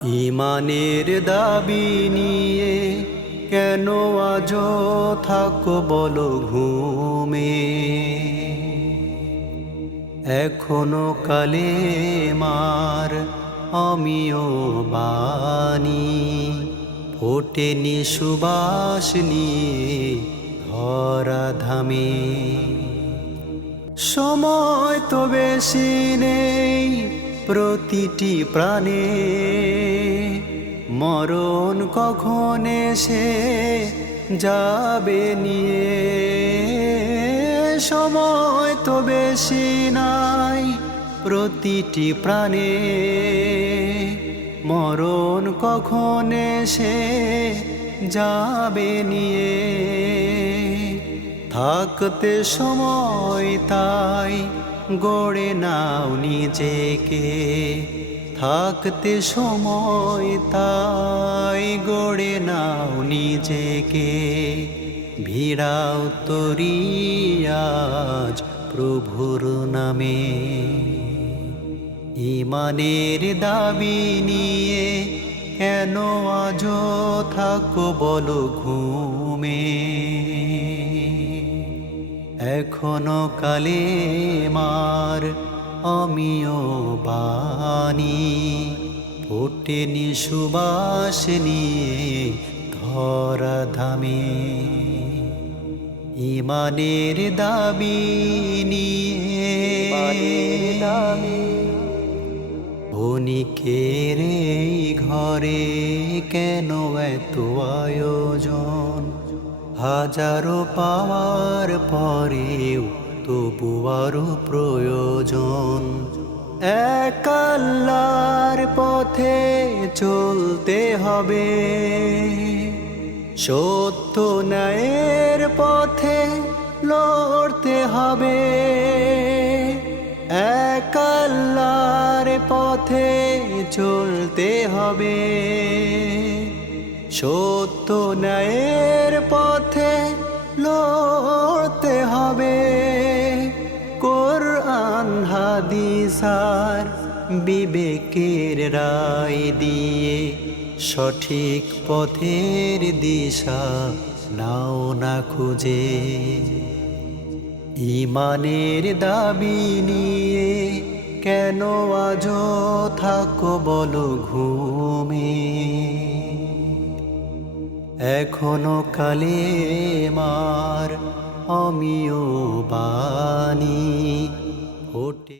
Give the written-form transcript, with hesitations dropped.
ঈমানের দাবি নিয়ে কেন আজ থাকো বলো ঘুমে? এখনো কালেমার অমিয় বাণী ফোটেনি সুবাস নিয়ে ধরা ধামে। সময় তো বেশি নেই প্রতিটি প্রাণে, মরণ কখন এসে যাবে নিয়ে। সময় তো বেশি নাই প্রতিটি প্রাণে, মরণ কখন এসে যাবে নিয়ে। থাকতে সময় তাই গড়ে নাও নিজেকে, থাকতে সময় তাই গড়ে নাও নিজেকে। ভিড়াও তরি আজ প্রভুর নামে। ঈমানের দাবি নিয়ে কেন আজ থাকো বলো ঘুমে? এখনো কালেমার অমিয় বাণী ফোটেনি সুবাস নিয়ে ধরা ধামে। ঈমানের দাবি নিয়ে বণিকের এই ঘরে কেন এত আয়োজন? হাজারো পাওয়ার পরেও তবু আরো প্রয়োজন। এক আল্লাহর পথে চলতে হবে, সত্য ন্যায়ের পথে লড়তে হবে। এক আল্লাহর পথে চলতে হবে, সত্য ন্যায়ের পথে লড়তে হবে। কোরআন হাদিস আর বিবেকের রায় দিয়ে সঠিক পথের দিশা নাও না খুঁজে। ঈমানের দাবি নিয়ে কেন আজ থাকো বলো ঘুমে? এখনো কালেমার অমিয় বাণী